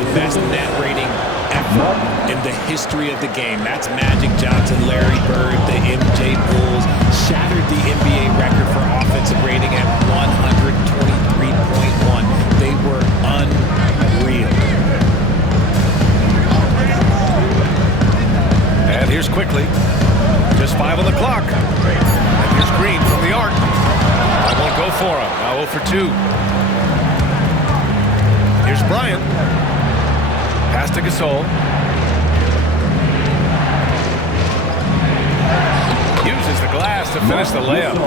the best net rating ever in the history of the game. That's Magic Johnson, Larry Bird, the MJ Bulls. Shattered the NBA record for offensive rating at 123.1. They were unreal. And here's Quickly. Just 5 on the clock. And here's Green from the arc. I won't go for him. Now 0 for 2. Here's Bryant. Pass to Gasol. Uses the glass to finish the layup.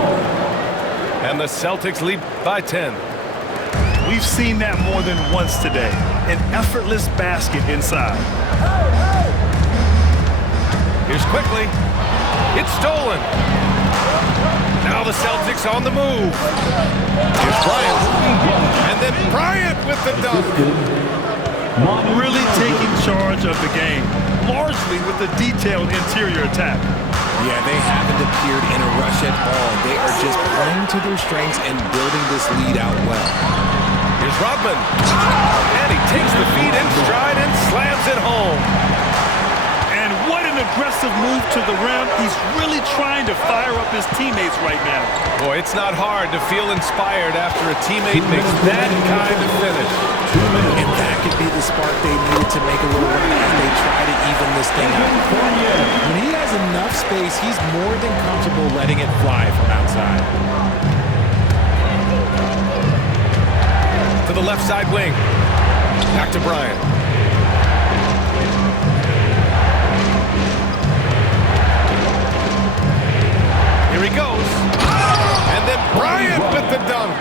And the Celtics lead by 10. We've seen that more than once today. An effortless basket inside. Here's Quickly. It's stolen. Now the Celtics on the move. Here's Bryant. And then Bryant with the dunk. Really taking charge of the game, largely with a detailed interior attack. Yeah, they haven't appeared in a rush at all. They are just playing to their strengths and building this lead out well. Here's Rodman. And he takes the feed in stride and slams it home. And what an aggressive move to the rim. He's really trying to fire up his teammates right now. Boy, it's not hard to feel inspired after a teammate makes that kind of finish. And that could be the spark they needed to make a little run as they try to even this thing out. When he has enough space, he's more than comfortable letting it fly from outside. To the left side wing. Back to Bryant. Here he goes. And then Bryant with the dunk.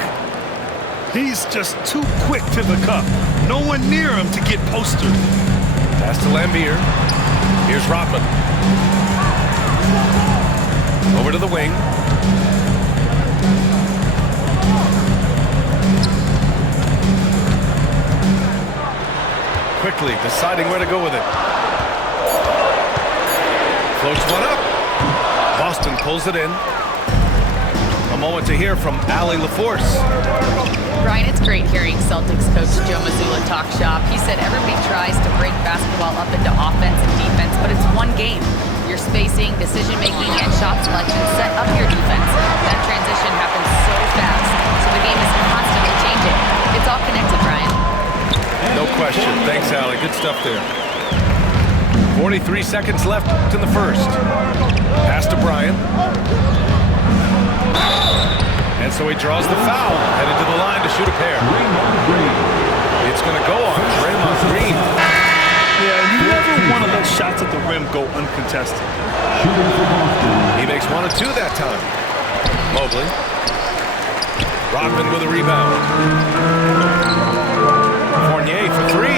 He's just too quick to the cup. No one near him to get postered. Pass to Lambeer. Here's Rodman. Over to the wing. Quickly deciding where to go with it. Floats one up. Boston pulls it in. A moment to hear from Allie LaForce. Brian, it's great hearing Celtics coach Joe Mazzulla talk shop. He said everybody tries to break basketball up into offense and defense, but it's one game. Your spacing, decision-making, and shot selection set up your defense. That transition happens so fast, so the game is constantly changing. It's all connected, Brian. No question. Thanks, Allie. Good stuff there. 43 seconds left in the first. Pass to Bryant. And so he draws the foul, headed to the line to shoot a pair. It's going to go on Draymond Green. Yeah, you never want to let shots at the rim go uncontested. He makes 1 of 2 that time. Mobley. Rodman with a rebound. Fournier for 3.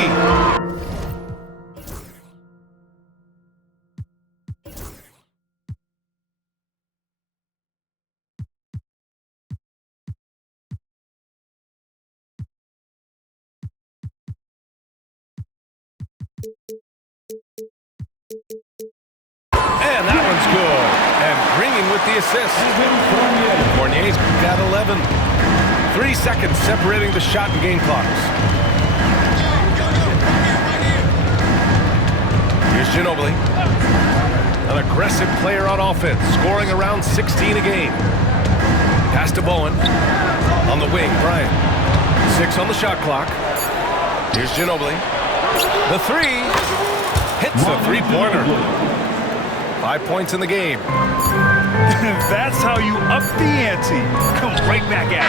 And that one's good. And Green with the assist. Fournier's got 11. 3 seconds separating the shot and game clocks. Here's Ginobili. An aggressive player on offense, scoring around 16 a game. Pass to Bowen. On the wing, Bryant. 6 on the shot clock. Here's Ginobili. The 3. Hits the three-pointer. 5 points in the game. That's how you up the ante. Come right back at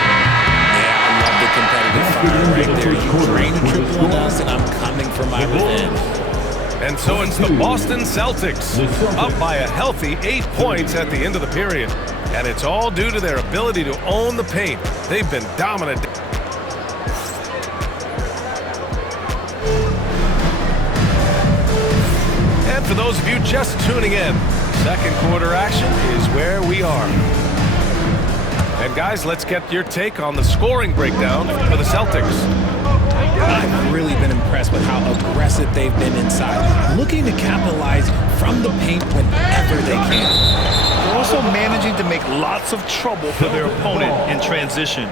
Yeah, I love the competitive fire it. right there. You drain a triple on us, and I'm coming for my revenge. And so it's the Boston Celtics, up by a healthy 8 points at the end of the period. And it's all due to their ability to own the paint. They've been dominant. And for those of you just tuning in, second quarter action is where we are. And guys, let's get your take on the scoring breakdown for the Celtics. I've really been impressed with how aggressive they've been inside, looking to capitalize from the paint whenever they can. They're also managing to make lots of trouble for their opponent in transition.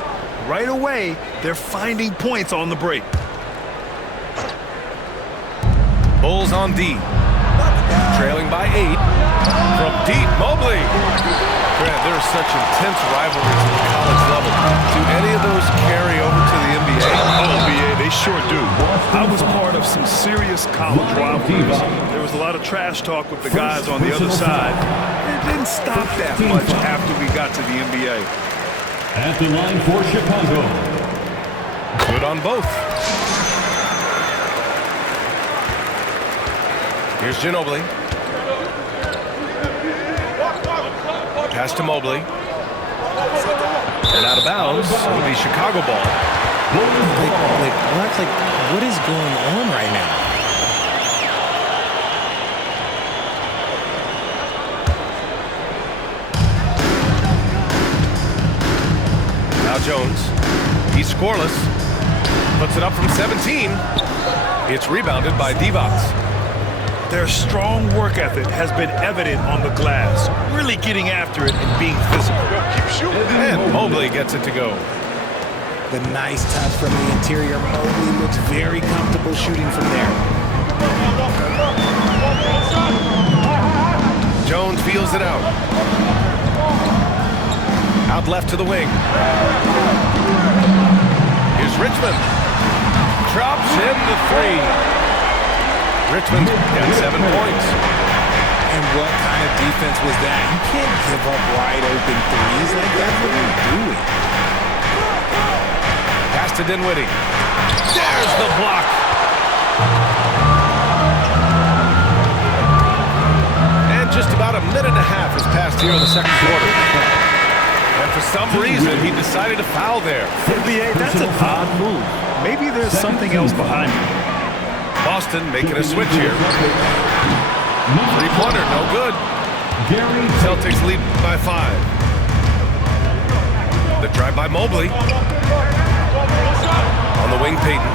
Right away, they're finding points on the break. Bulls on D. Trailing by 8. From deep, Mobley. Grant, there's such intense rivalries at the college level. Do any of those carry over to the NBA? Oh, BA, they sure do. I was part of some serious college rivalries. There was a lot of trash talk with the guys on the other side. It didn't stop that much after we got to the NBA. At the line for Chicago. Good on both. Here's Ginobili. Pass to Mobley. And out of bounds. It'll be Chicago ball. What is going on right now? Now Jones. He's scoreless. Puts it up from 17. It's rebounded by Divac. Their strong work ethic has been evident on the glass, really getting after it and being physical. And Mobley gets it to go. The nice touch from the interior. Mobley looks very comfortable shooting from there. Jones feels it out. Out left to the wing. Here's Richmond. Drops in the 3. Richmond got 7 points. And what kind of defense was that? You can't give up wide open threes like that. What are you doing? Pass to Dinwiddie. There's the block. And just about a minute and a half has passed here in the second quarter. And for some reason, he decided to foul there. NBA, that's an odd move. Maybe there's something else behind it. Boston making a switch here. Three-pointer, no good. Celtics lead by 5. The drive by Mobley. On the wing, Payton.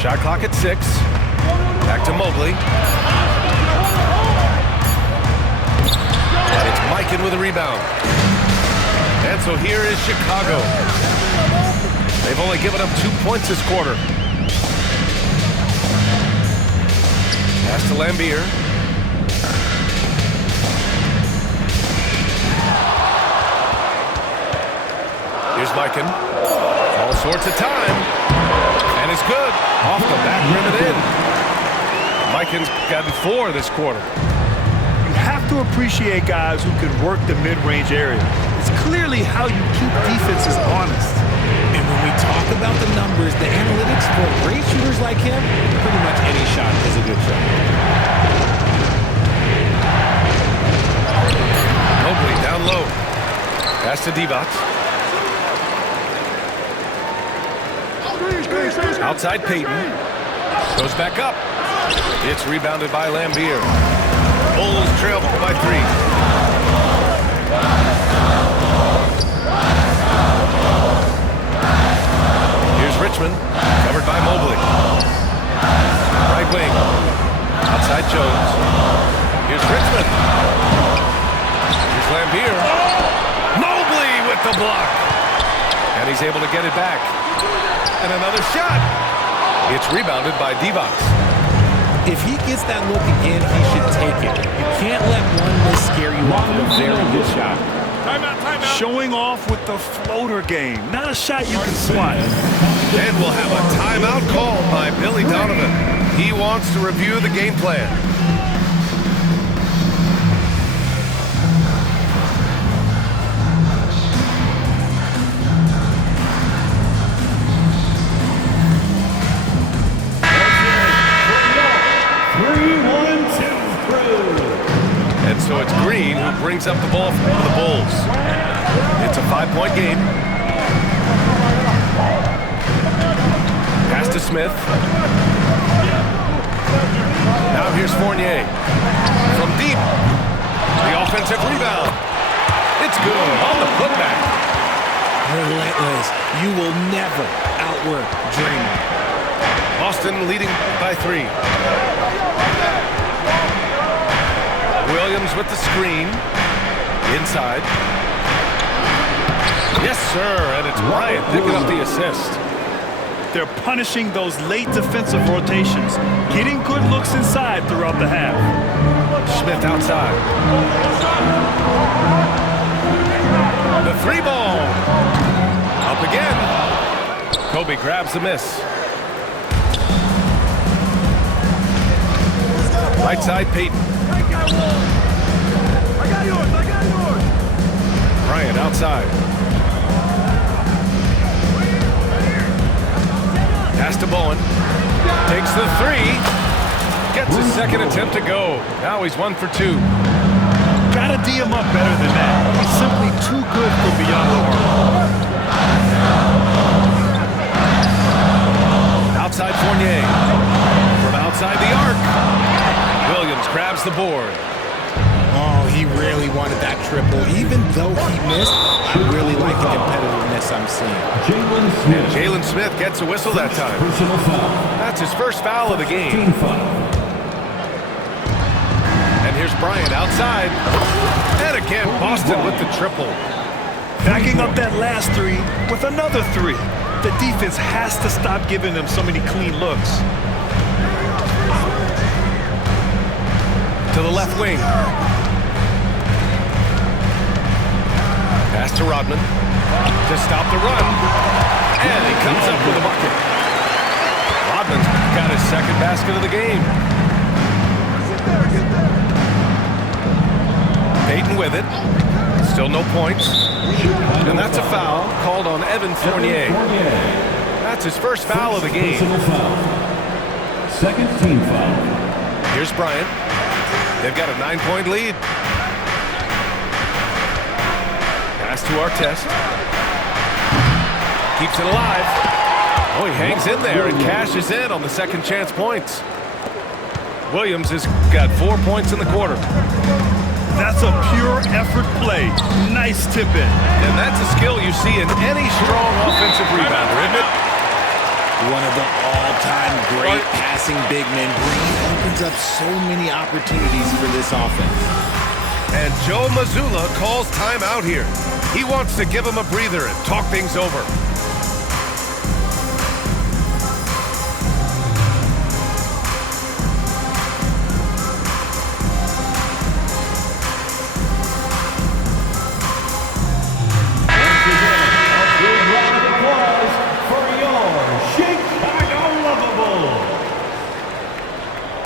Shot clock at 6. Back to Mobley. And it's Mikan with a rebound. And so here is Chicago. They've only given up 2 points this quarter. Pass to Lambier. Here's Mikan. All sorts of time. And it's good. Off the back rim and in. Mikan's gotten 4 this quarter. You have to appreciate guys who can work the mid-range area. It's clearly how you keep defenses honest. And when we talk about the numbers, the analytics for great shooters like him, pretty much any shot is a good shot. Mobley down low. Pass to Divac. Outside Payton. Goes back up. It's rebounded by Lambier. Bulls trail by 3. Here's Richmond, covered by Mobley. Right wing. Outside Jones. Here's Richmond. Here's Lambier. Mobley with the block. And he's able to get it back. And another shot. It's rebounded by Divac. If he gets that look again, he should take it. You can't let one miss scare you off of a very good shot. Timeout. Showing off with the floater game. Not a shot you can swat. And we'll have a timeout called by Billy Donovan. He wants to review the game plan. And so it's Green who brings up the ball for the Bulls. It's a 5-point game. Pass to Smith. Now here's Fournier. From deep. The offensive rebound. It's good on the putback. Relentless. You will never outwork Draymond. Boston leading by 3. Williams with the screen. Inside. Yes, sir, and it's Bryant picking up the assist. They're punishing those late defensive rotations, getting good looks inside throughout the half. Smith outside. The three ball. Up again. Kobe grabs the miss. Right side, Payton. I got yours. Bryant outside. Pass to Bowen. Takes the three. Gets his second attempt to go. Now he's 1 for 2. Gotta D him up better than that. He's simply too good from beyond the arc. Outside Fournier. From outside the arc. Williams grabs the board. Oh, he really wanted that triple. Even though he missed, I really like the competitiveness I'm seeing. Jalen Smith gets a whistle that time. Personal foul. That's his first foul of the game. Team foul. And here's Bryant outside. And again, Boston with the triple. Backing up that last three with another three. The defense has to stop giving them so many clean looks. To the left wing. Pass to Rodman to stop the run. And he comes up with a bucket. Rodman's got his second basket of the game. Payton with it. Still no points. And that's a foul called on Evan Fournier. That's his first foul of the game. Personal foul. Second team foul. Here's Bryant. They've got a 9-point lead. Pass to Artest. Keeps it alive. Oh, he hangs in there and cashes in on the second chance points. Williams has got 4 points in the quarter. That's a pure effort play. Nice tip in. And that's a skill you see in any strong offensive rebounder, isn't it? One of the all-time great passing big men. Green opens up so many opportunities for this offense. And Joe Mazzulla calls timeout here. He wants to give him a breather and talk things over.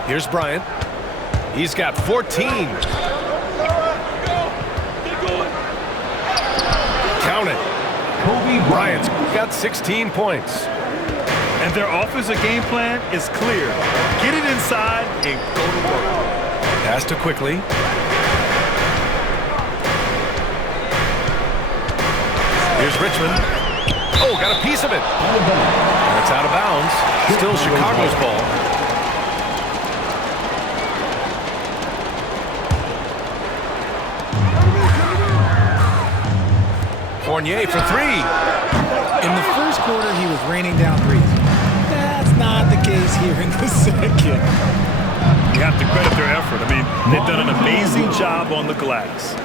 Here's Bryant. He's got 14. Count it. Kobe Bryant's got 16 points. And their offensive game plan is clear. Get it inside and go to work. Pass to Quickly. Here's Richmond. Oh, got a piece of it. That's out of bounds. Still Chicago's ball. Fournier for three. In the first quarter, he was raining down threes. That's not the case here in the second. You have to credit their effort. I mean, they've done an amazing job on the glass.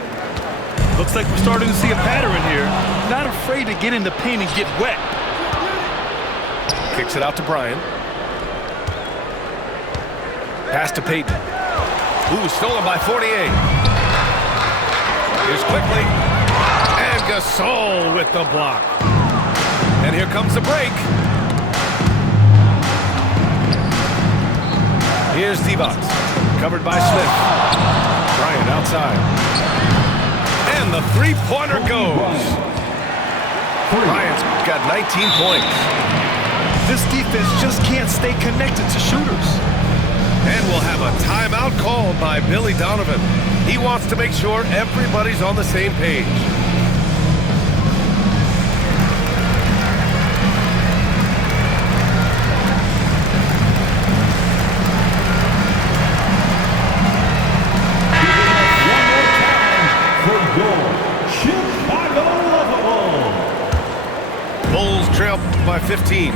Looks like we're starting to see a pattern here. Not afraid to get in the paint and get wet. Kicks it out to Bryant. Pass to Payton. Ooh, stolen by Fournier. Here's Quickly. Gasol with the block. And here comes the break. Here's Divac. Covered by Smith. Bryant outside. And the three-pointer goes. Bryant's got 19 points. This defense just can't stay connected to shooters. And we'll have a timeout called by Billy Donovan. He wants to make sure everybody's on the same page. Bulls trail by 15.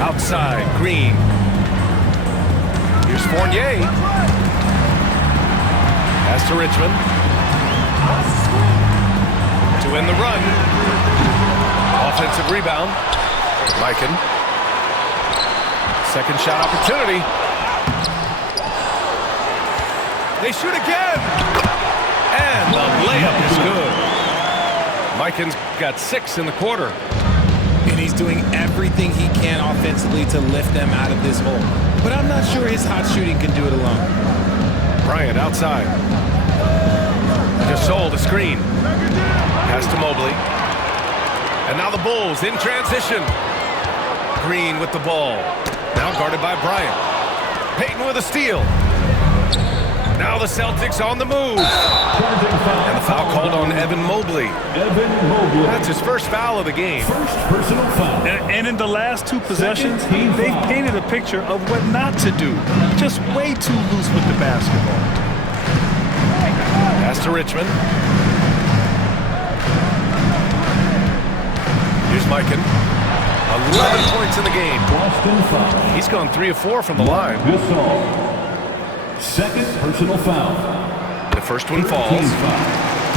Outside, Green. Here's Fournier. Pass to Richmond. win the run. Offensive rebound. Mikan. Second shot opportunity. They shoot again. And the layup is good. Mikan's got 6 in the quarter. And he's doing everything he can offensively to lift them out of this hole. But I'm not sure his hot shooting can do it alone. Bryant outside. Gasol the screen. Pass to Mobley. And now the Bulls in transition. Green with the ball. Now guarded by Bryant. Payton with a steal. Now the Celtics on the move. And the foul called on Evan Mobley. That's his first foul of the game. First personal foul. And in the last 2 possessions, they've painted a picture of what not to do. Just way too loose with the basketball. Pass to Richmond. Here's Mikan. 11 points in the game. Boston foul. He's gone 3 of 4 from the line. Gasol. Second personal foul. The first one falls.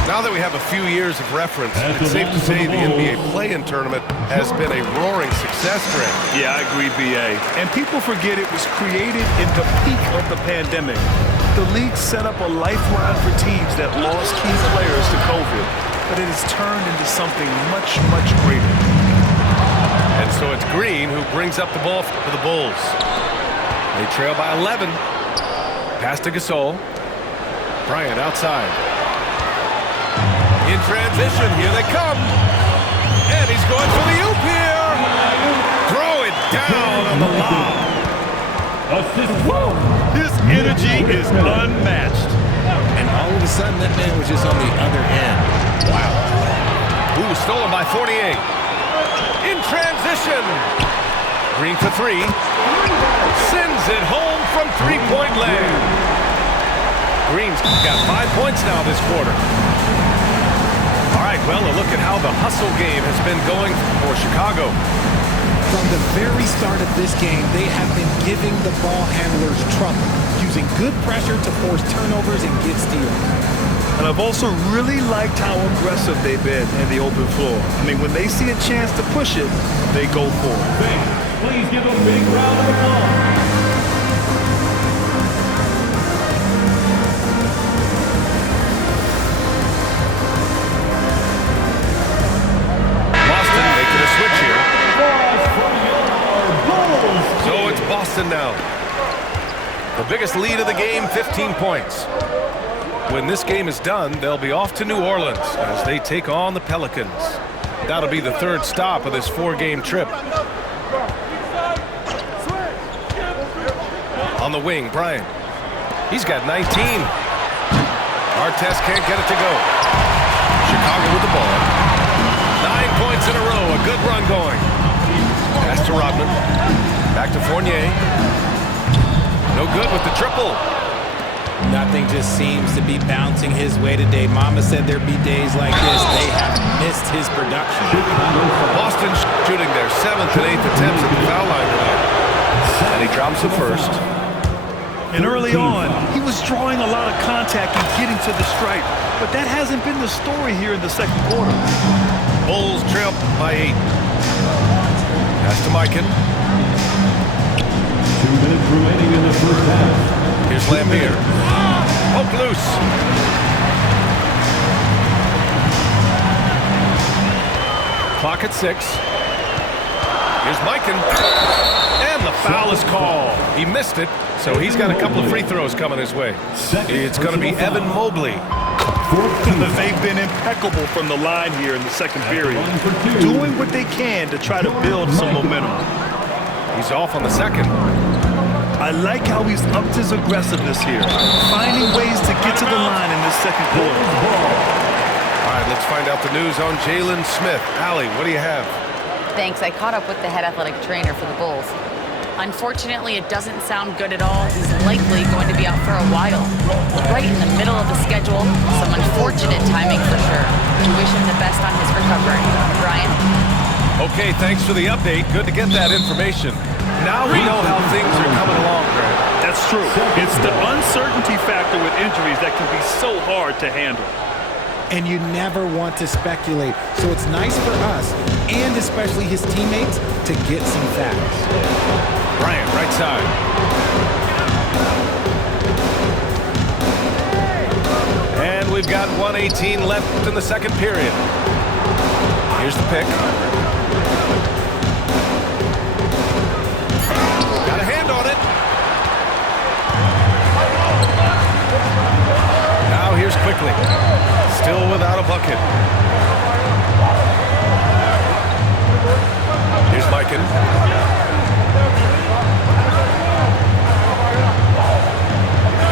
Now that we have a few years of reference, it's safe to say the NBA play-in tournament has been a roaring success, Greg. Yeah, I agree, B.A. And people forget it was created in the peak of the pandemic. The league set up a lifeline for teams that lost key players to COVID, but it has turned into something much, much greater. And so it's Green who brings up the ball for the Bulls. They trail by 11. Pass to Gasol. Bryant outside. In transition, here they come. And he's going for the oop here. Throw it down on the lob. His energy is unmatched. And all of a sudden, that man was just on the other end. Wow. Ooh, stolen by 48. In transition. Green for 3. Sends it home from three-point land. Green's got 5 points now this quarter. All right, well, a look at how the hustle game has been going for Chicago. From the very start of this game, they have been giving the ball handlers trouble, using good pressure to force turnovers and get steals. And I've also really liked how aggressive they've been in the open floor. I mean, when they see a chance to push it, they go for it. Please give a big round of applause. Boston making a switch here. So it's Boston now. The biggest lead of the game, 15 points. When this game is done, they'll be off to New Orleans as they take on the Pelicans. That'll be the 3rd stop of this 4-game trip. On the wing, Bryant. He's got 19. Artest can't get it to go. Chicago with the ball. 9 points in a row. A good run going. Pass to Rodman. Back to Fournier. No good with the triple. Nothing just seems to be bouncing his way today. Mama said there'd be days like this. They have missed his production. Boston shooting their 7th and 8th attempts at the foul line tonight. And he drops the first. And early on, he was drawing a lot of contact and getting to the stripe. But that hasn't been the story here in the second quarter. Bulls trail by 8. Pass to Mikan. 2 minutes remaining in the first half. Here's Lambeer. Poke loose. Clock at 6. Here's Mikan. And the foul is called. He missed it, so he's got a couple of free throws coming his way. It's going to be Evan Mobley. They've been impeccable from the line here in the second period, doing what they can to try to build some momentum. He's off on the second. I like how he's upped his aggressiveness here, finding ways to get to the line in this second quarter. All right, let's find out the news on Jalen Smith. Allie, what do you have? Thanks. I caught up with the head athletic trainer for the Bulls. Unfortunately, it doesn't sound good at all. He's likely going to be out for a while. Right in the middle of the schedule. Some unfortunate timing for sure. We wish him the best on his recovery. Brian? Okay, thanks for the update. Good to get that information. Now we know how things are coming along, Grant. That's true. It's the uncertainty factor with injuries that can be so hard to handle. and you never want to speculate. So it's nice for us, and especially his teammates, to get some facts. Bryant, right side. And we've got 1:18 left in the second period. Here's the pick. Got a hand on it. Now here's Quickly. Still without a bucket. Here's Mikan.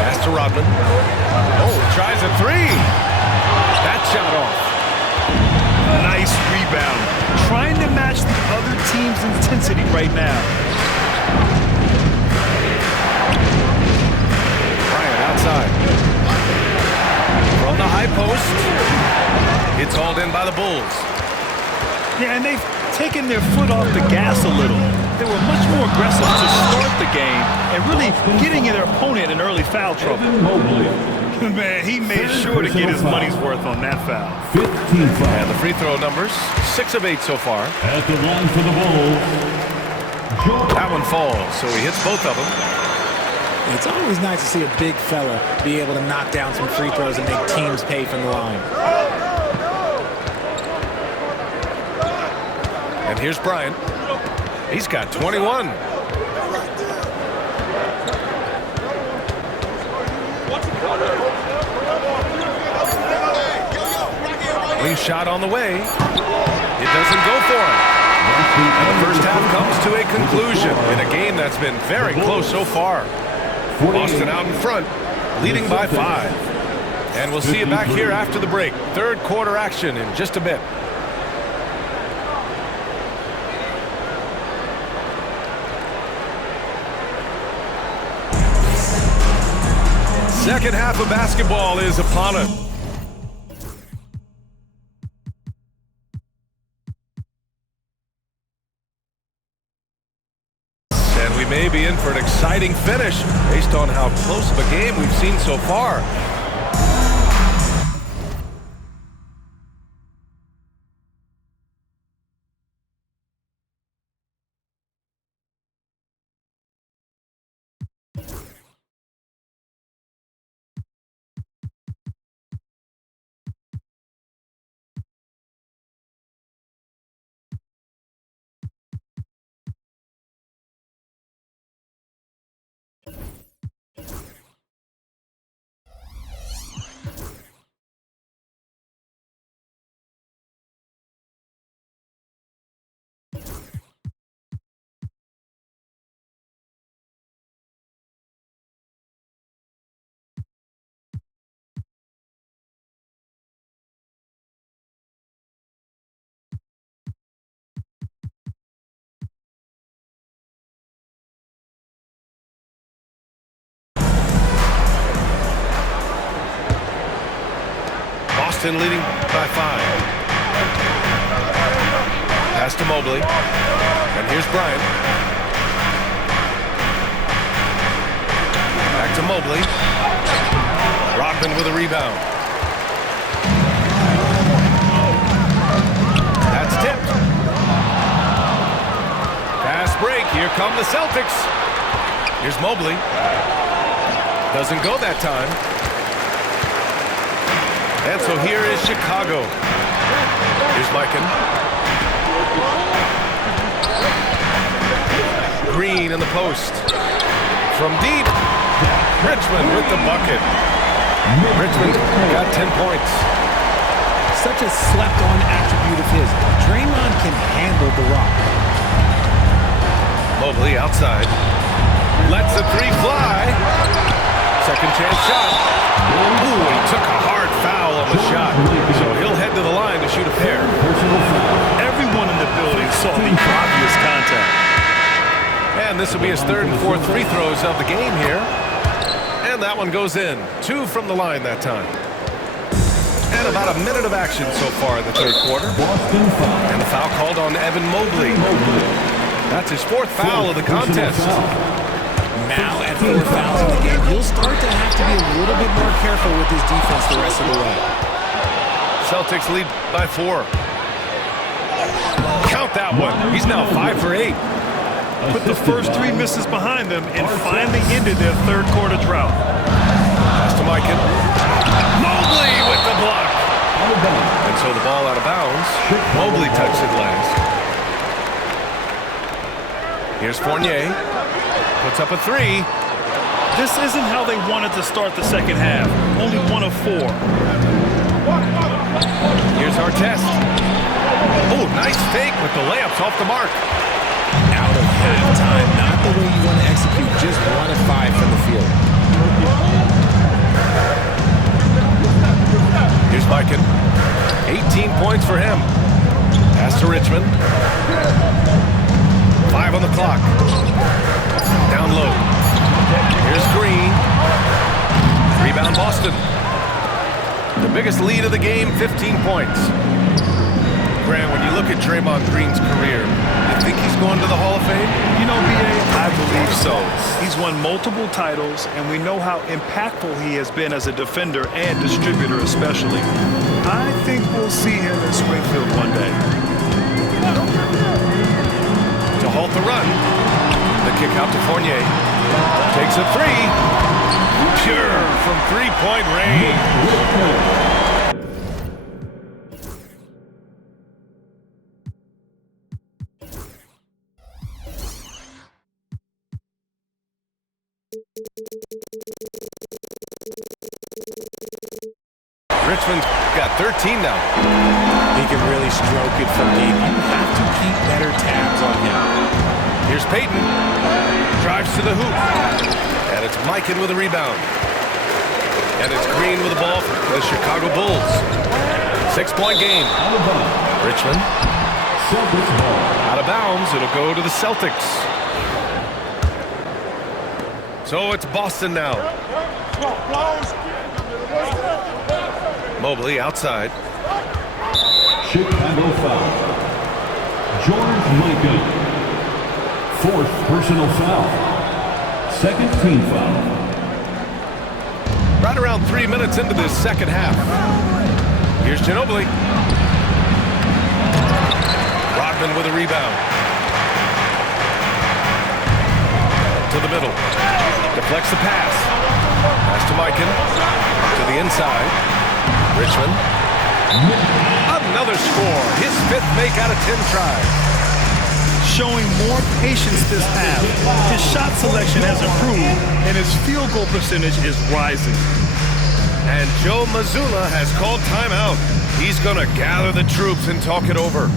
Pass to Rodman. Oh, tries a three. That shot off. Nice rebound. Trying to match the other team's intensity right now. Bryant outside. From the high post. It's hauled in by the Bulls. Yeah, and they've taken their foot off the gas a little. They were much more aggressive to start the game and really getting their opponent in early foul trouble. Evan Mobley. Man, he made sure to get his money's worth on that foul. 15 fouls. And the free throw numbers, 6 of 8 so far. At the line for the Bulls. That one falls, so he hits both of them. It's always nice to see a big fella be able to knock down some free throws and make teams pay from the line. And here's Bryant. He's got 21. Wing shot on the way. It doesn't go for him. And the first half comes to a conclusion in a game that's been very close so far. Boston out in front, leading by 5. And we'll see you back here after the break. Third quarter action in just a bit. Second half of basketball is upon us. And we may be in for an exciting finish based on how close of a game we've seen so far. Boston leading by 5. Pass to Mobley. And here's Bryant. Back to Mobley. Rodman with a rebound. That's tipped. Fast break. Here come the Celtics. Here's Mobley. Doesn't go that time. And so here is Chicago. Here's Mikan. Green in the post. From deep, Richmond with the bucket. Richmond got 10 points. Such a slept-on attribute of his. Draymond can handle the rock. Mobley outside. Lets the three fly. Second chance shot. Ooh, he took a hard foul on the shot. So he'll head to the line to shoot a pair. Everyone in the building saw the obvious contact. And this will be his third and fourth free throws of the game here. And that one goes in. 2 from the line that time. And about a minute of action so far in the third quarter. And the foul called on Evan Mobley. That's his 4th foul of the contest. Now at 4 fouls in the game, he'll start to have to be a little bit more careful with his defense the rest of the way. Celtics lead by 4. Count that one. He's now 5 for 8. Put the first 3 misses behind them and finally ended their third quarter drought. Pass to Mikan. Mobley with the block. And so the ball out of bounds. Mobley touched it last. Here's Fournier. Puts up a 3. This isn't how they wanted to start the second half. Only 1 of 4. Here's Artest. Oh, nice fake with the layups off the mark. Out of halftime, not the way you want to execute. Just 1 of 5 from the field. Here's Mikan. 18 points for him. Pass to Richmond. 5 on the clock. Down low. Here's Green. Rebound Boston. The biggest lead of the game, 15 points. Grant, when you look at Draymond Green's career, you think he's going to the Hall of Fame? You know, B.A., I believe so. He's won multiple titles, and we know how impactful he has been as a defender and distributor especially. I think we'll see him in Springfield one day. To halt the run, the kick out to Fournier. Takes a 3. Pure from three-point range. Richmond's got 13 now. He can really stroke it from deep. You have to keep better tabs on him. Here's Payton. Drives to the hoop. And it's Mikan with a rebound. And it's Green with the ball for the Chicago Bulls. 6-point game. Richmond. Out of bounds. It'll go to the Celtics. So it's Boston now. Mobley outside. Chicago foul. George Mikan. 4th personal foul. 2nd team foul. Right around 3 minutes into this second half. Here's Ginobili. Rodman with a rebound. To the middle. Deflects the pass. Pass to Mikan. To the inside. Richmond. Another score. His 5th make out of 10 tries. Showing more patience this half. His shot selection has improved, and his field goal percentage is rising. And Joe Mazzulla has called timeout. He's going to gather the troops and talk it over.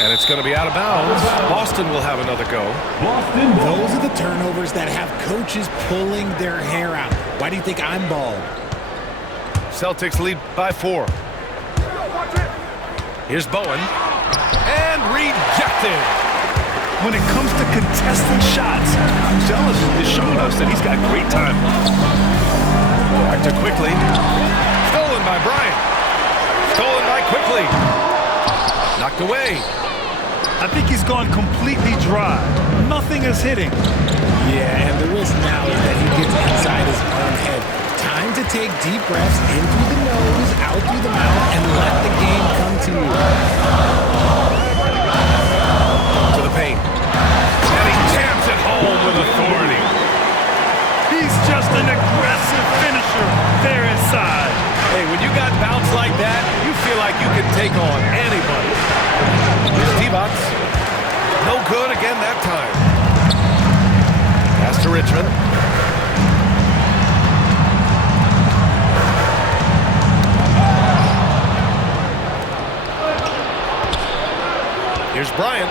And it's going to be out of bounds. Boston will have another go. Boston. Those are the turnovers that have coaches pulling their hair out. Why do you think I'm bald? Celtics lead by 4. Here's Bowen. And rejected. When it comes to contesting shots, Zealous is showing us that he's got great time. Back to Quickly. Stolen by Bryant. Stolen by Quickly. Knocked away. I think he's gone completely dry. Nothing is hitting. Yeah, and the risk now is that he gets inside his own head. Time to take deep breaths in through the nose, out through the mouth, and let the game come to you. To the paint. And he jams it home with authority. He's just an aggressive finisher there inside. Hey, when you got bounce like that, you feel like you can take on anybody. Here's T-Box. No good again that time. Pass to Richmond. Here's Bryant.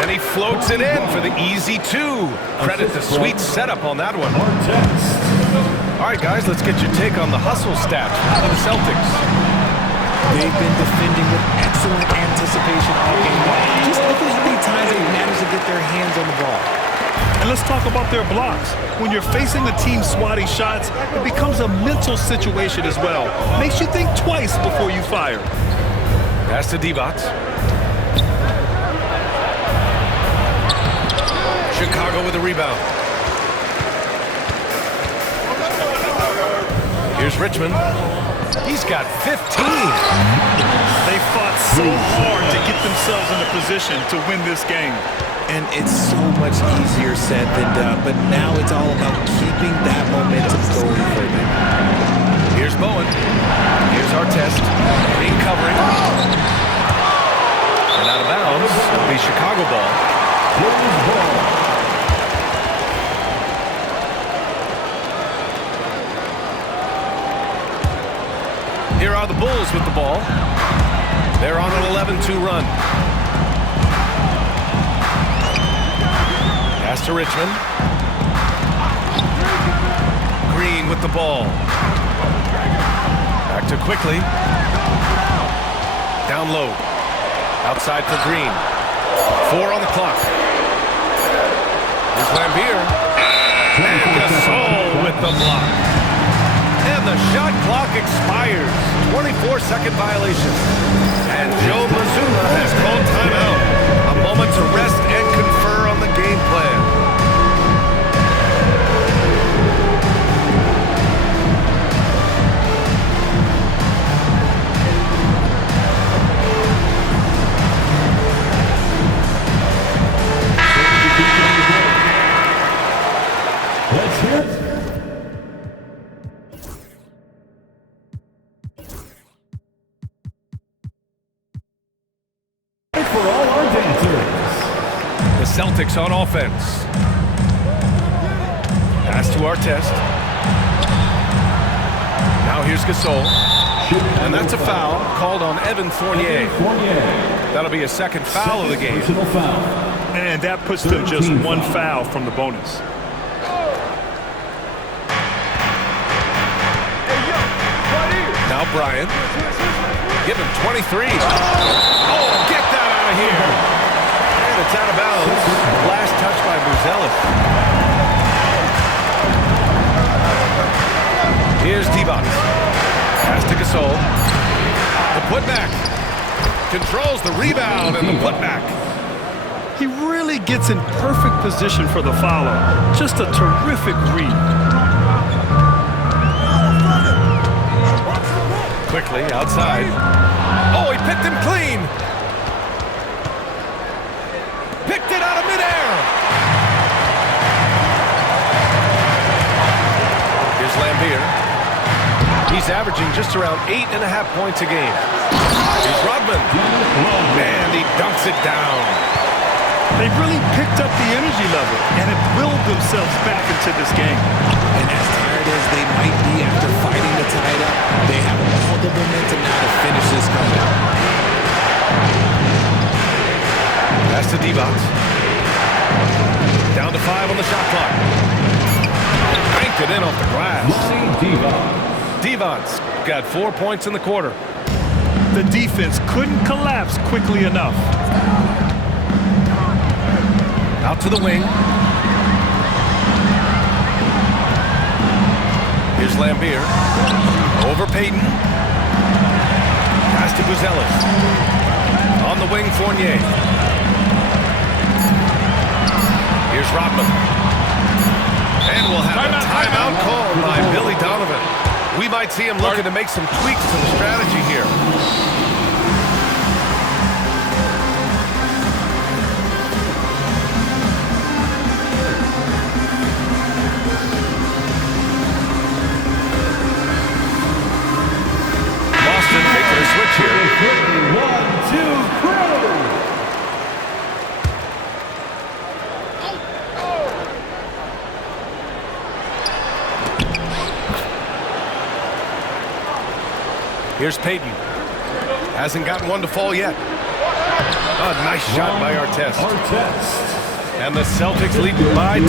And he floats it in for the easy 2. Credit the sweet setup on that one. All right, guys, let's get your take on the hustle stats for the Celtics. They've been defending with excellent anticipation all game long. Just look at how many times they've managed to get their hands on the ball. And let's talk about their blocks. When you're facing a team swatting shots, it becomes a mental situation as well. Makes you think twice before you fire. Pass to Divac. Chicago with a rebound. Here's Richmond. He's got 15. They fought so hard to get themselves in a position to win this game. And it's so much easier said than done, but now it's all about keeping that momentum going for them. Here's Bowen. Here's Artest. Green covering. And out of bounds. It'll be Chicago ball. Here are the Bulls with the ball. They're on an 11-2 run. Pass to Richmond. Green with the ball. Back to Quickly. Down low. Outside for Green. 4 on the clock. Here's Lambier. And Gasol with the block. And the shot clock expires. 24-second violation. And Joe Mazzulla has called timeout. A moment to rest and confer on the game plan. Let's hear it. For all our dancers. The Celtics on offense. Pass to Artest. Now here's Gasol. And that's a foul called on Evan Fournier. That'll be a second foul of the game. Personal foul. And that puts them just one foul from the bonus. Now Bryant. Give him 23. Oh, get that out of here. And it's out of bounds. Last touch by Buzelis. Here's Divac. Pass to Gasol. The putback. Controls the rebound and the putback. He really gets in perfect position for the follow. Just a terrific read. Quickly outside. Oh, he picked him clean. Picked it out of midair. Here's Lambier. He's averaging just around 8.5 points a game. Here's Rodman. And he dunks it down. They really picked up the energy level and have willed themselves back into this game. And as tired as they might be after fighting to tie it up, they have all the momentum now to finish this comeback. Pass to Divac. Down to 5 on the shot clock. Banked it in off the glass. Divac's got 4 points in the quarter. The defense couldn't collapse quickly enough. Out to the wing. Here's Lambier. Over Payton. Pass to Buzelis. On the wing, Fournier. Here's Rodman. And we'll have a timeout called by Billy Donovan. We might see him looking to make some tweaks to the strategy here. Boston making a switch here. 1-2 crew. Here's Payton. Hasn't gotten one to fall yet. A nice shot by Artest. And the Celtics lead by 2.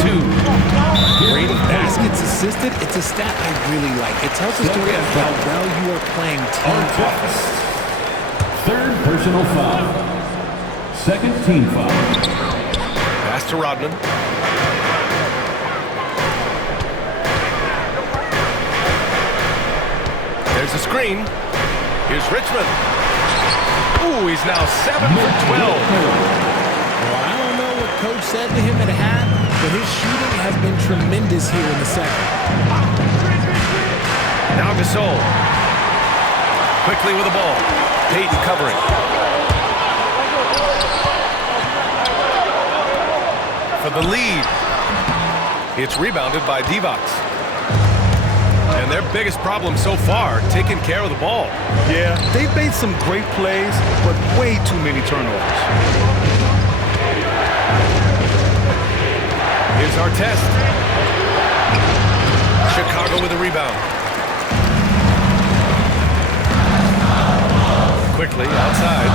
Rate of baskets assisted, it's a stat I really like. It tells a story of how well you are playing team offense. Third personal foul. Second team foul. Pass to Rodman. There's a screen. Here's Richmond. Ooh, he's now 7 for 12. Well, I don't know what Coach said to him at half, but his shooting has been tremendous here in the second. Now Gasol. Quickly with the ball. Payton covering. For the lead. It's rebounded by Divac. And their biggest problem so far, taking care of the ball. Yeah, they've made some great plays, but way too many turnovers. Here's our test. Chicago with a rebound. Quickly outside.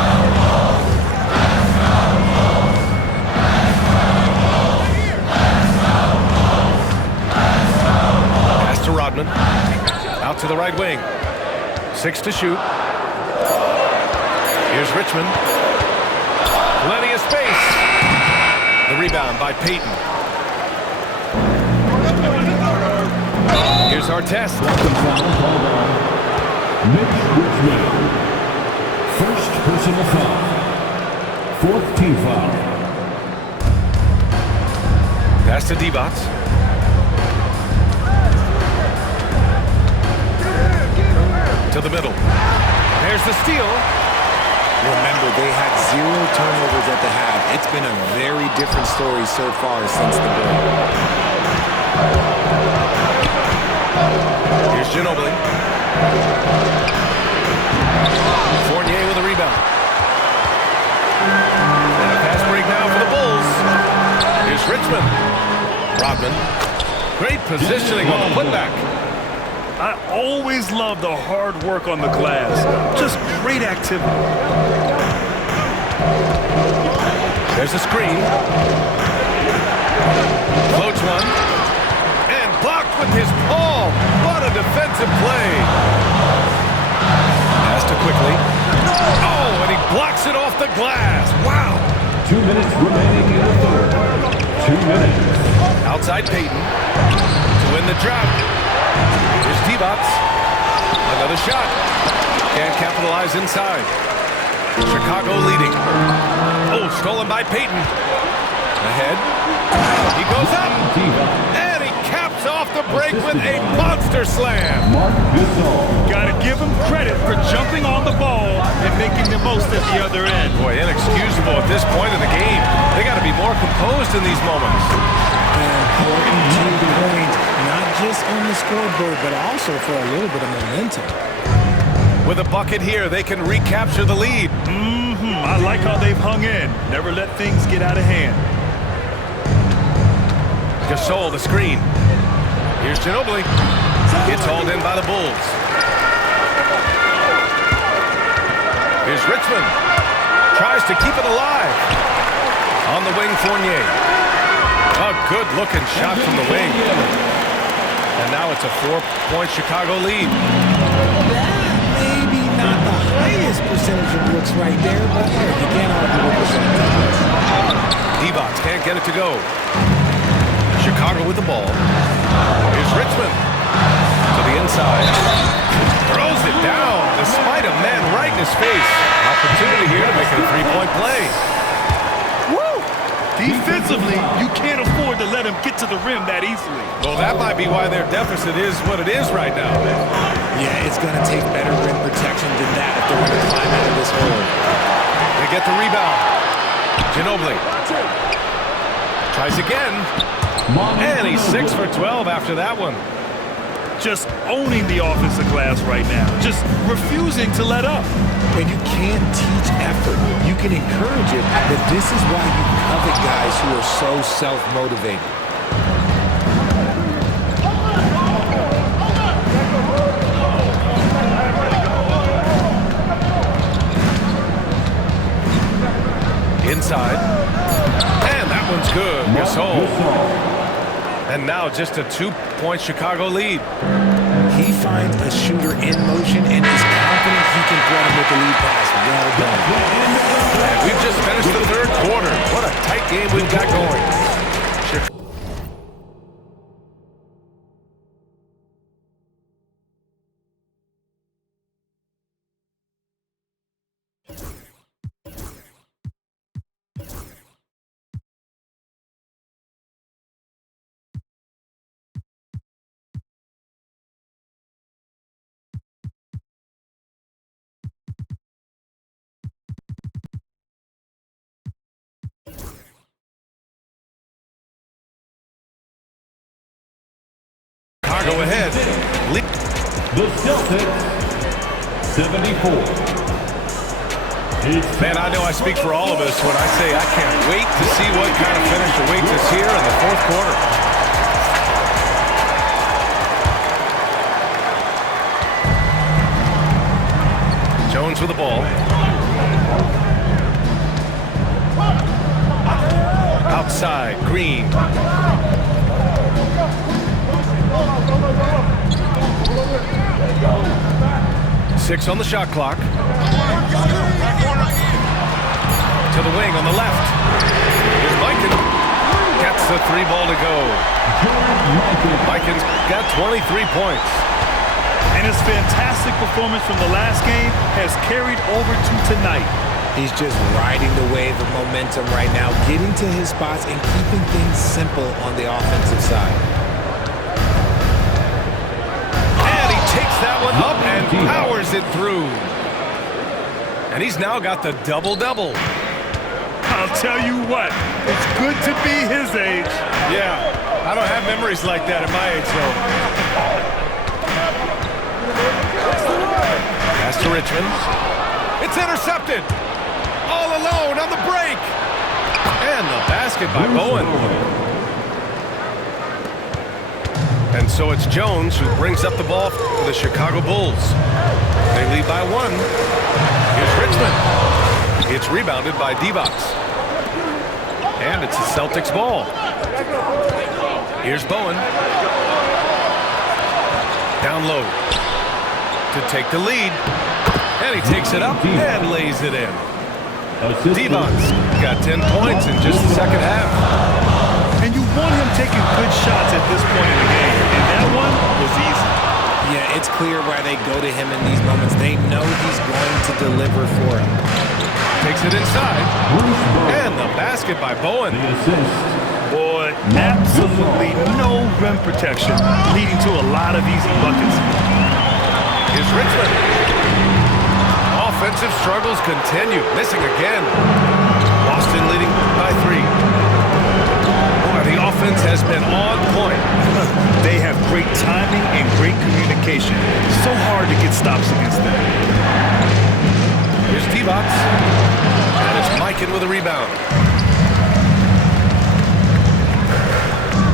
To Rodman. Out to the right wing. 6 to shoot. Here's Richmond. Plenty of space. The rebound by Payton. Here's our test. Mitch Richmond. First personal foul. Fourth team foul. Pass to Divac. To the middle. There's the steal. Remember, they had 0 turnovers at the half. It's been a very different story so far since the break. Here's Ginobili. Fournier with a rebound. And a fast break now for the Bulls. Here's Richmond. Rodman. Great positioning on the putback. I always love the hard work on the glass. Just great activity. There's a screen. Floats one. And blocked with his palm. What a defensive play. Pass to Quickly. Oh, and he blocks it off the glass. Wow. 2 minutes remaining in the third. 2 minutes. Outside Payton to win the drought. Here's Divac. Another shot. Can't capitalize inside. Chicago leading. Oh, stolen by Payton. Ahead. He goes up. And he caps off the break with a monster slam. Marc Gasol. Gotta give him credit for jumping on the ball and making the most at the other end. Boy, inexcusable at this point in the game. They got to be more composed in these moments. Important to the point, not just on the scoreboard, but also for a little bit of momentum. With a bucket here, they can recapture the lead. I like how they've hung in. Never let things get out of hand. Gasol, the screen. Here's Ginobili. Gets hauled in by the Bulls. Here's Richmond. Tries to keep it alive. On the wing, Fournier. A good-looking shot from the wing. And now it's a 4-point Chicago lead. That maybe not the highest percentage of looks right there, but you can't argue with this. Divac can't get it to go. Chicago with the ball. Here's Richmond. To the inside. Throws it down despite a man right in his face. Opportunity here to make it a 3-point play. Defensively, you can't afford to let him get to the rim that easily. Well, that might be why their deficit is what it is right now. Yeah, it's going to take better rim protection than that if they're going to climb out of this hole. They get the rebound. Ginobili. Tries again. And he's 6 for 12 after that one. Just owning the offensive glass right now. Just refusing to let up. And you can't teach effort. You can encourage it, but this is why you covet guys who are so self-motivated. Inside. And that one's Good. Gasol. And now just a 2-point Chicago lead. He finds a shooter in motion and is confident he can thread him with the lead pass. Well done. And we've just finished the third quarter. What a tight game we've got going. Chicago ahead. The Celtics, 74. Man, I know I speak for all of us when I say I can't wait to see what kind of finish awaits us here in the fourth quarter. Jones with the ball. Outside, Green. Six on the shot clock. To the wing on the left. Here's Mikan. Gets the 3 ball to go. Mikan's got 23 points. And his fantastic performance from the last game has carried over to tonight. He's just riding the wave of momentum right now, getting to his spots and keeping things simple on the offensive side. And he takes that one up and powers it through. And he's now got the double-double. I'll tell you what, it's good to be his age. Yeah, I don't have memories like that at my age, though. Pass to Richmond. It's intercepted. All alone on the break. And the basket by Bowen. And so it's Jones who brings up the ball for the Chicago Bulls. They lead by 1. Here's Richmond. It's rebounded by Divac. And it's the Celtics ball. Here's Bowen. Down low. To take the lead. And he takes it up and lays it in. Divac got 10 points in just the second half. And you want him taking good shots at this point in the game. And that one was easy. Yeah, it's clear why they go to him in these moments. They know he's going to deliver for him. Takes it inside. And the basket by Bowen. Boy, absolutely no rim protection, leading to a lot of easy buckets. Here's Richmond. Offensive struggles continue. Missing again. Boston leading by 3. Boy, the offense has been on point. They have great timing and great communication. So hard to get stops against them. Here's Divac. And it's Mikan with a rebound.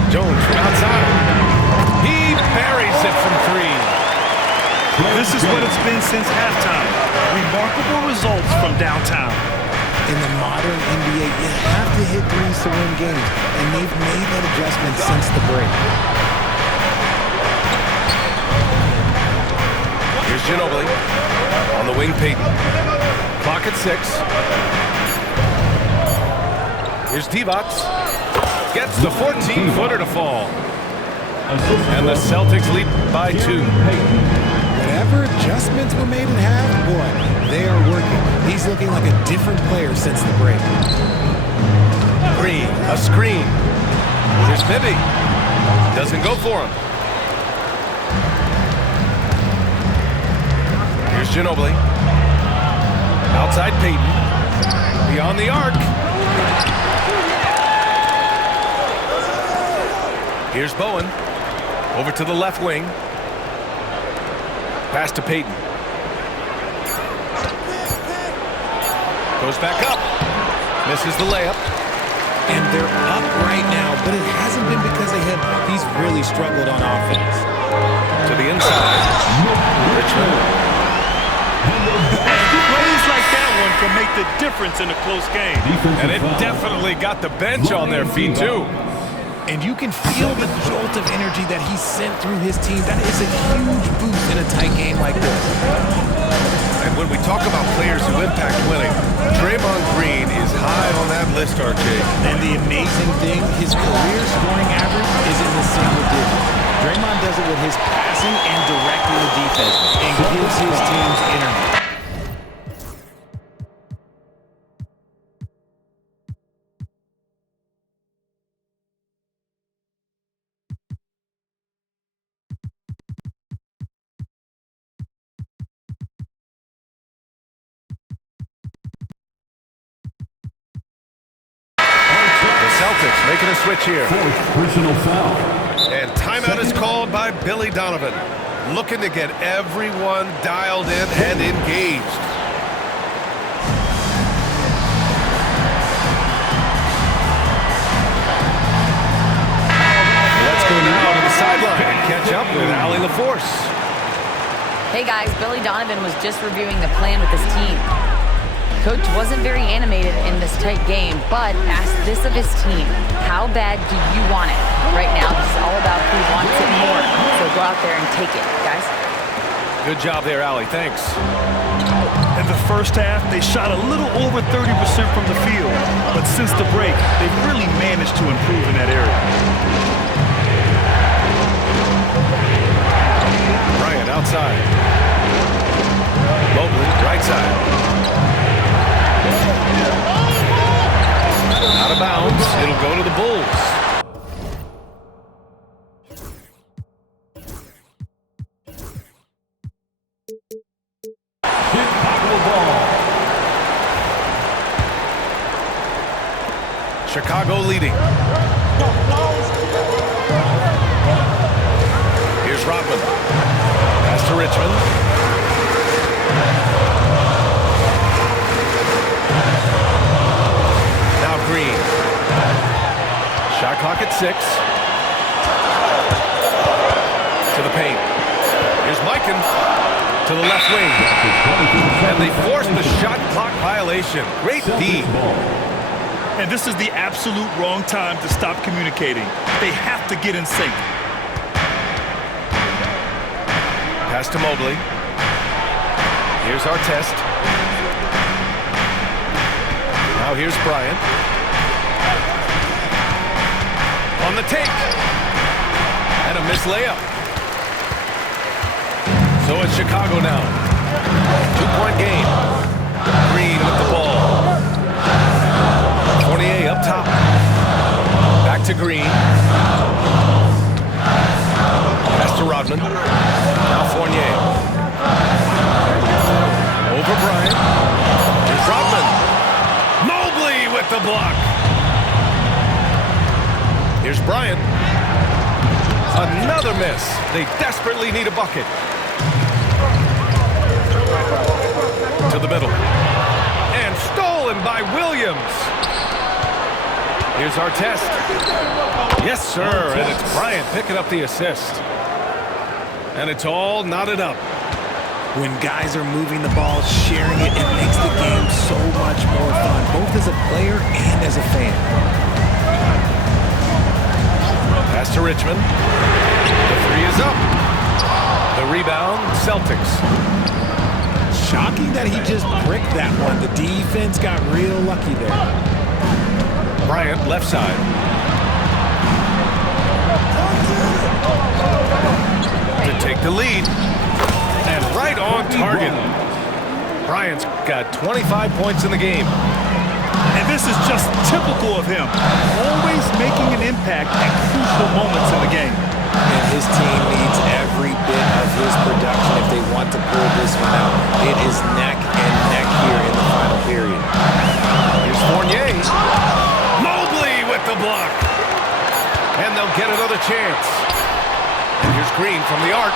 Jones from outside. He buries it from 3. This is what it's been since halftime. Remarkable results from downtown. In the modern NBA, you have to hit threes to win games, and they've made that adjustment since the break. Here's Ginobili. On the wing, Payton. Clock at 6. Here's Divac. Gets the 14-footer to fall. And the Celtics lead by 2. Whatever adjustments were made in half, boy, they are working. He's looking like a different player since the break. Green, a screen. Here's Bibby. Doesn't go for him. Here's Ginobili. Outside Payton. Beyond the arc. Here's Bowen. Over to the left wing. Pass to Payton. Goes back up. Misses the layup. And they're up right now, but it hasn't been because of him. He's really struggled on offense. To the inside. Richmond. Plays like that one can can make the difference in a close game. And it definitely got the bench on their feet, too. And you can feel the jolt of energy that he sent through his team. That is a huge boost in a tight game like this. And when we talk about players who impact winning, Draymond Green is high on that list, RJ. And the amazing thing, his career scoring average is in the single digits. Draymond does it with his passing and directing the defense and gives his teams energy. Celtics making a switch here. Fourth personal foul. And timeout is called by Billy Donovan. Looking to get everyone dialed in and engaged. Let's go now to the sideline and catch up with Allie LaForce. Hey guys, Billy Donovan was just reviewing the plan with his team. Coach wasn't very animated in this tight game, but asked this of his team: how bad do you want it? Right now, this is all about who wants it more. So go out there and take it, guys. Good job there, Allie. Thanks. In the first half, they shot a little over 30% from the field. But since the break, they've really managed to improve in that area. Bryant outside. Mobley, right side. Out of bounds. It'll go to the Bulls. Chicago leading. Here's Rodman. Pass to Richmond. Green. Shot clock at 6. To the paint. Here's Mikan to the left wing. And they force the shot clock violation. Great D. And this is the absolute wrong time to stop communicating. They have to get in sync. Pass to Mobley. Here's Artest. Now here's Bryant. On the take. And a missed layup. So it's Chicago now. 2-point game. Green with the ball. Fournier up top. Back to Green. Pass to Rodman. Now Fournier. Over Bryant. Here's Rodman. Mobley with the block. Here's Bryant. Another miss. They desperately need a bucket. To the middle. And stolen by Williams. Here's Artest. Yes, sir. And it's Bryant picking up the assist. And it's all knotted up. When guys are moving the ball, sharing it, it makes the game so much more fun, both as a player and as a fan. Pass to Richmond. The three is up. The rebound, Celtics. Shocking that he just bricked that one. The defense got real lucky there. Bryant, left side. To take the lead. And right on target. Bryant's got 25 points in the game. And this is just typical of him. Always making an impact at crucial moments in the game. And his team needs every bit of his production if they want to pull this one out. It is neck and neck here in the final period. Here's Fournier. Mobley with the block. And they'll get another chance. And here's Green from the arc.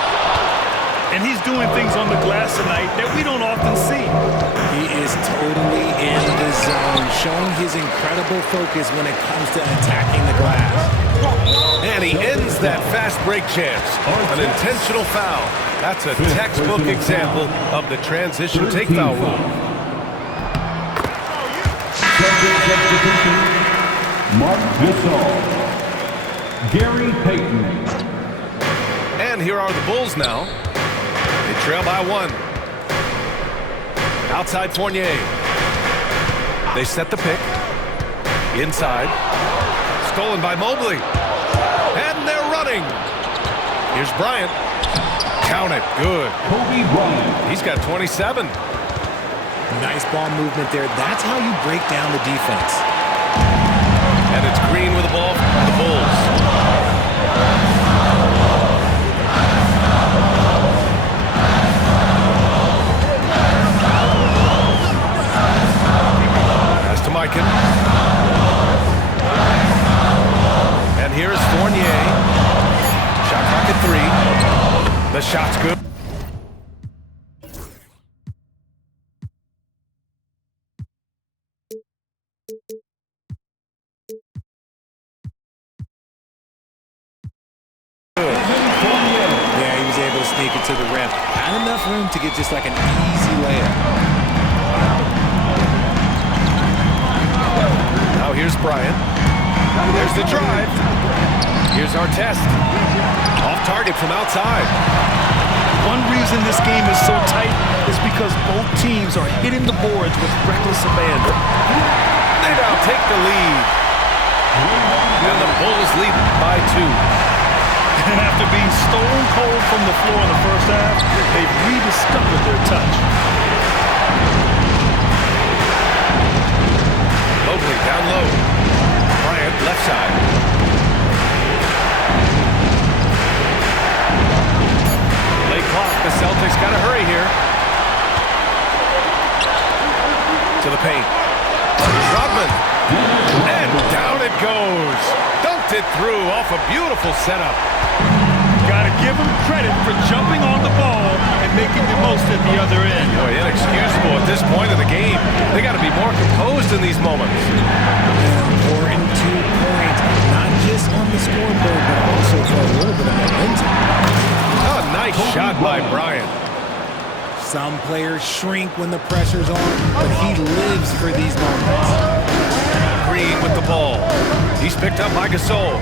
And he's doing things on the glass tonight that we don't often see. He is totally in the zone, showing his incredible focus when it comes to attacking the glass. And he ends that fast break chance. An intentional foul. That's a textbook example of the transition take foul rule. Celtics substitution, Mark Gasol, Gary Payton. And here are the Bulls now. They trail by 1. Outside Fournier. They set the pick. Inside. Stolen by Mobley. And they're running. Here's Bryant. Count it. Good. Kobe Bryant. He's got 27. Nice ball movement there. That's how you break down the defense. And it's Green with the ball for the Bulls. Pass to Mikan. And here's Fournier. Shot clock at 3. The shot's good. Yeah, he was able to sneak it to the rim. Not enough room to get just like an easy layup. Now here's Bryant. There's the drive. Here's Artest. Off target from outside. One reason this game is so tight is because both teams are hitting the boards with reckless abandon. They now take the lead. And the Bulls lead by 2. And after being stone cold from the floor in the first half, they've rediscovered their touch. Mobley down low. Bryant left side. Late clock. The Celtics got to hurry here. To the paint. Rodman. And down it goes. Dunked it through off a beautiful setup. Got to give them credit for jumping on the ball and making the most at the other end. Boy, inexcusable at this point of the game. They got to be more composed in these moments. Important 2 points, not just on the scoreboard, but also for a little bit of momentum. Oh, nice shot by Bryant. Some players shrink when the pressure's on, but he lives for these moments. Green with the ball. He's picked up by Gasol.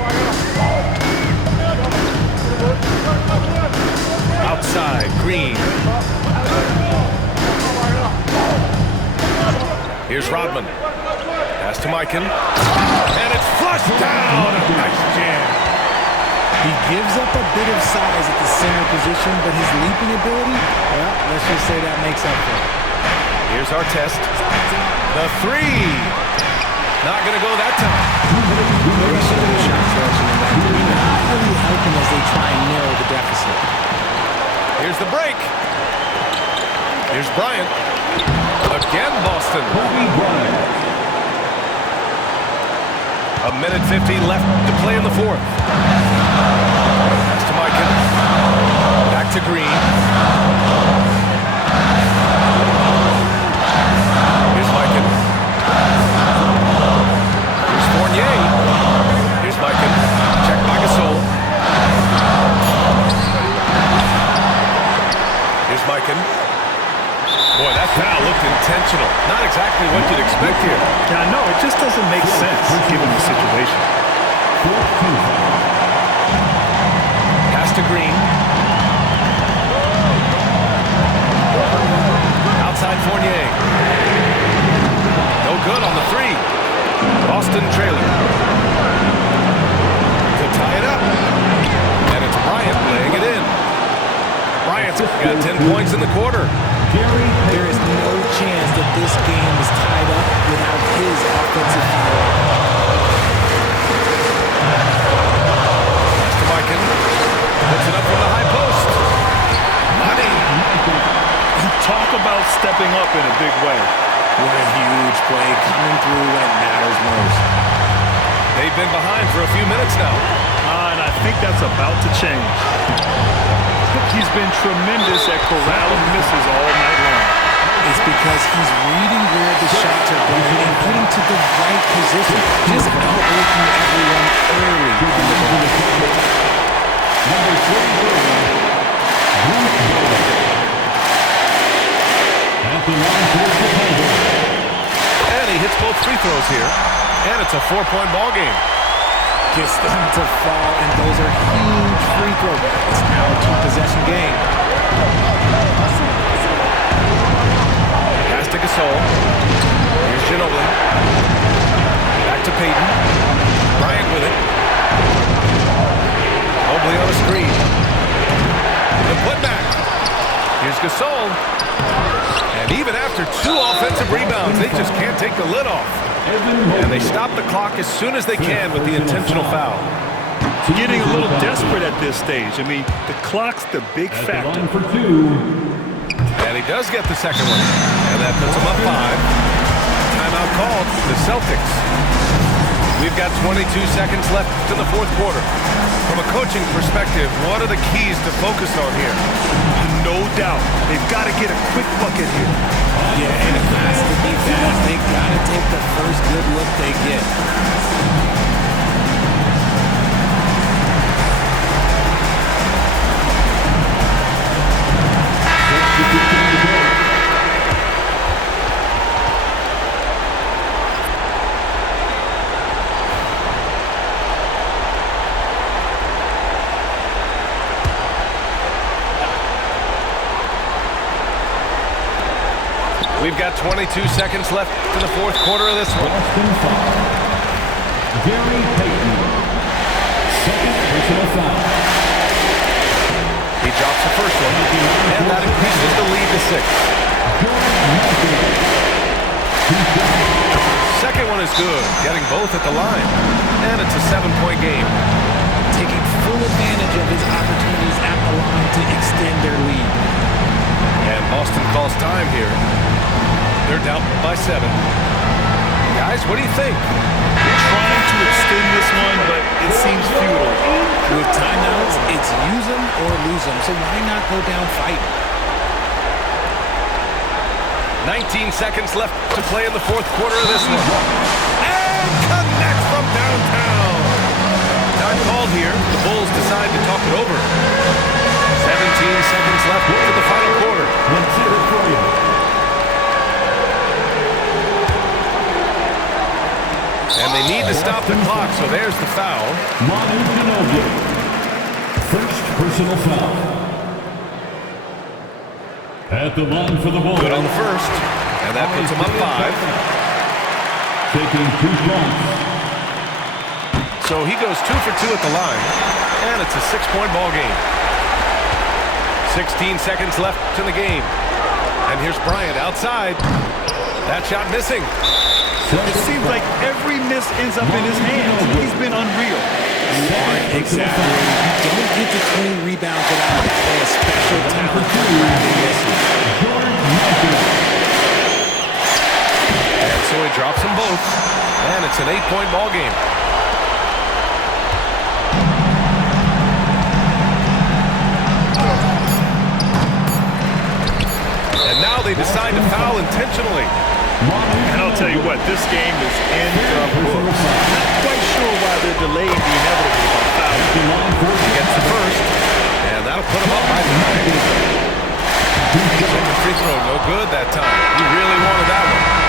Outside, Green. Here's Rodman. Pass to Mikan. And it's flushed down. A nice jam. He gives up a bit of size at the center position, but his leaping ability, well, let's just say that makes up for it. Here's Artest. The 3. Not going to go that time. Maybe some of the shot selection in that three not really helping as they try and narrow the deficit. Here's the break. Here's Bryant. Again, Boston. Kobe Bryant. A minute 50 left to play in the 4th. Pass to Mikan. Back to Green. Here's Mikan. Here's Fournier. Here's Mikan. Check by Gasol. Here's Mikan. Boy, that foul looked intentional. Not exactly what you'd expect here. Yeah, no, it just doesn't make sense given the situation. Pass to Green. Outside Fournier. No good on the 3. Boston trailing. To tie it up. And it's Bryant laying it in. Bryant's got 10 points in the quarter. There is no chance that this game is tied up without his offensive power. Pass to Mikan. Puts it up from the high post. Money. Talk about stepping up in a big way. What a huge play coming through when it matters most. They've been behind for a few minutes now. And I think that's about to change. He's been tremendous at corralling misses all night long. It's because he's reading where the shots are going and getting to the right position. Just outworking everyone early. Number 33, Bruce Bowen. At the line for Chicago. And he hits both free throws here. And it's a 4-point ball game. Gets them to fall, and those are huge free throws. It's now a 2-possession game. Pass to Gasol. Here's Ginobili. Back to Payton. Bryant with it. Mobley on a screen. The putback. Here's Gasol. And even after 2 offensive rebounds, they just can't take the lid off. And they stop the clock as soon as they can with the intentional foul. Getting a little desperate at this stage. I mean, the clock's the big factor. For 2. And he does get the second one. And that puts him up 5. Timeout called. The Celtics. We've got 22 seconds left in the fourth quarter. From a coaching perspective, what are the keys to focus on here? No doubt. They've got to get a quick bucket here. Yeah, and it has to be fast. They got to take the first good look they get. We've got 22 seconds left in the fourth quarter of this one. Boston foul. Gary Payton. Second personal foul. He drops the first one, and that increases the lead to 6. Second one is good, getting both at the line. And it's a 7-point game. Taking full advantage of his opportunities at the line to extend their lead. And Boston calls time here. They're down by 7. Guys, what do you think? Trying to extend this one, but it seems futile. With timeouts, it's use them or lose them. So why not go down fighting? 19 seconds left to play in the fourth quarter of this one. And connects from downtown. Time called here. The Bulls decide to talk it over. 17 seconds left to the final quarter. Let's hear it for you. And they need to stop the clock, so there's the foul. Manu Ginobili. First personal foul. At the line for the Bulls. Good on the first. And that puts him up 5. Taking 2 shots. So he goes 2 for 2 at the line. And it's a 6-point ball game. 16 seconds left in the game. And here's Bryant outside. That shot missing. It seems like every miss ends up in his hands. He's been unreal. Exactly. You don't get to 20 rebounds without having a special talent for grabbing misses. And so he drops them both. And it's an 8-point ball game. And now they decide to foul intentionally. And I'll tell you what, this game is in the books. Not quite sure why they're delaying the inevitable by foul. He gets the first, and that'll put him up by 9. Second free throw, no good that time. He really wanted that one.